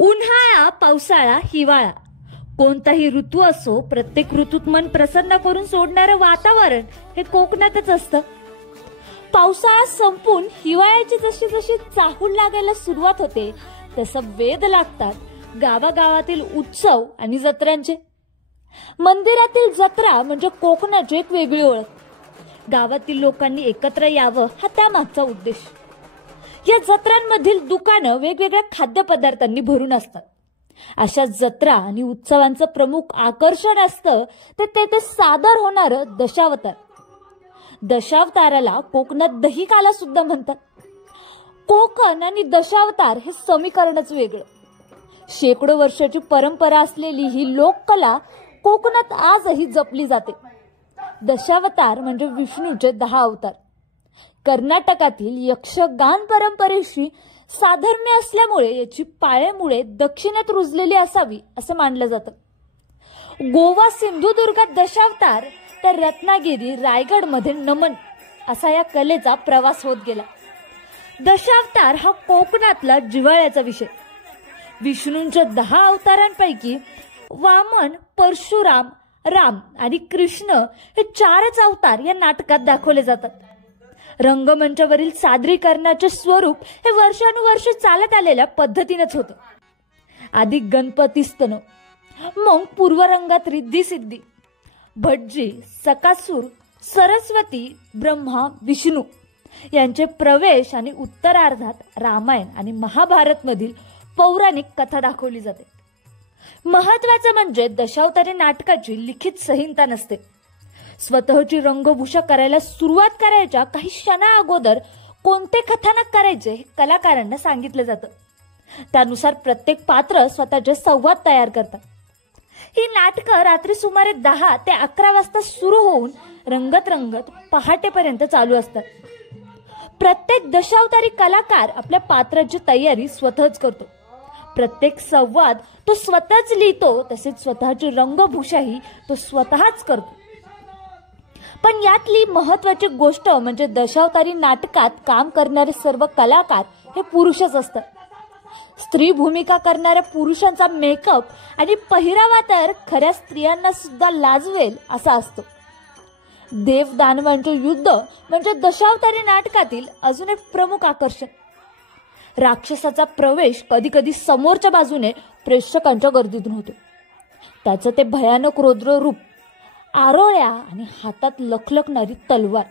उन्हाळा, पावसाळा, हिवाळा कोणताही ऋतू असो, प्रत्येक ऋतूत मन प्रसन्न करून सोडणारं वातावरण हे कोकणातच असतं. पावसाळा संपून हिवाळ्याची जशी जशी चाहूल लागायला सुरुवात होते तसं वेध लागतात गावागावातील उत्सव आणि जत्रांचे. मंदिरातील जत्रा म्हणजे कोकणाची एक वेगळी ओळख. गावातील लोकांनी एकत्र यावं हा त्यामागचा उद्देश. या जत्रांमधील दुकानं वेगवेगळ्या खाद्यपदार्थांनी भरून असतात. अशा जत्रा आणि उत्सवांचं प्रमुख आकर्षण असतं ते तेथे सादर होणारं दशावतार. दशावताराला कोकणात दहीकाला सुद्धा म्हणतात. कोकण आणि दशावतार हे समीकरणच वेगळं. शेकडो वर्षाची परंपरा असलेली ही लोककला कोकणात आजही जपली जाते. दशावतार म्हणजे विष्णूचे 10 अवतार. कर्नाटकातील यक्षगान परंपरेशी साधर्म्य असल्यामुळे याची पाळेमुळे दक्षिणेत रुजलेली असावी असं मानलं जातं. गोवा, सिंधुदुर्गात दशावतार तर रत्नागिरी, रायगडमध्ये नमन असा या कलेचा प्रवास होत गेला. दशावतार हा कोकणातला जिव्हाळ्याचा विषय. विष्णूंच्या 10 अवतारांपैकी वामन, परशुराम, राम आणि कृष्ण हे 4च अवतार या नाटकात दाखवले जातात. रंगमंचावरील सादरीकरणाचे स्वरूप हे वर्षानुवर्ष चालत आलेल्या पद्धतीनेच होतं. आधी गणपती स्तन, मग पूर्वरंगात रिद्धी सिद्धी, भटजी, सकासूर, सरस्वती, ब्रह्मा, विष्णू यांचे प्रवेश आणि उत्तरार्धात रामायण आणि महाभारत मधील पौराणिक कथा दाखवली जाते. महत्वाचं म्हणजे दशावतारी नाटकाची लिखित संहिता नसते. स्वतःची रंगभूषा करायला सुरुवात करायच्या काही क्षणा अगोदर कोणते कथानक करायचे हे कलाकारांना सांगितलं जातं. त्यानुसार प्रत्येक पात्र स्वतःचे संवाद तयार करतात. ही नाटकं रात्री सुमारे 10 ते 11 वाजता सुरू होऊन रंगत रंगत पहाटेपर्यंत चालू असतात. प्रत्येक दशावतारी कलाकार आपल्या पात्राची तयारी स्वतःच करतो. प्रत्येक संवाद तो स्वतःच लिहितो, तसेच स्वतःची रंगभूषाही तो स्वतःच करतो. पण यातली महत्वाची गोष्ट म्हणजे दशावतारी नाटकात काम करणारे सर्व कलाकार हे पुरुषच असतात. स्त्री भूमिका करणाऱ्या पुरुषांचा मेकअप आणि पहिरावा तर खऱ्या स्त्रियांना सुद्धा लाजवेल असा असतो. देव दानवांचे युद्ध म्हणजे दशावतारी नाटकातील अजून एक प्रमुख आकर्षण. राक्षसाचा प्रवेश कधी कधी समोरच्या बाजूने प्रेक्षकांच्या गर्दीतून होतो. त्याचं ते भयानक रौद्र रूप, आरोळ्या आणि हातात लखलखणारी तलवार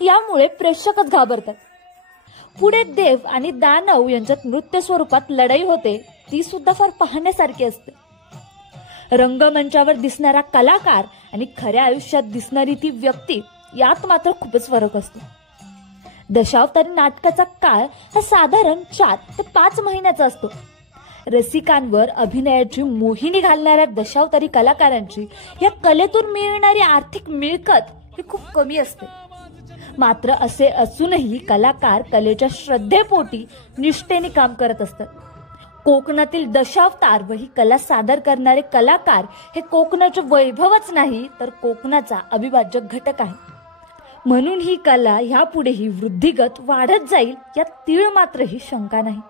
यामुळे प्रेक्षकच घाबरतात. पुढे देव आणि दानव यांच्यात नृत्य स्वरूपात लढाई होते, ती सुद्धा फार पाहण्यासारखी असते. रंगमंचावर दिसणारा कलाकार आणि खऱ्या आयुष्यात दिसणारी ती व्यक्ती यात मात्र खूपच फरक असतो. दशावतारी नाटकाचा काळ हा साधारण 4 ते 5 महिन्याचा असतो. रसिकांवर अभिनयाची मोहिनी घालणाऱ्या दशावतारी कलाकारांची या कलेतून मिळणारी आर्थिक मिळकत ही खूप कमी असते. मात्र असे असूनही कलाकार कलेच्या श्रद्धेपोटी निष्ठेने काम करत असतात. कोकणातील दशावतार व ही कला सादर करणारे कलाकार हे कोकणाचे वैभवच नाही तर कोकणाचा अविभाज्य घटक आहे. म्हणून ही कला ह्यापुढेही वृद्धिगत वाढत जाईल यात तीळ मात्रही शंका नाही.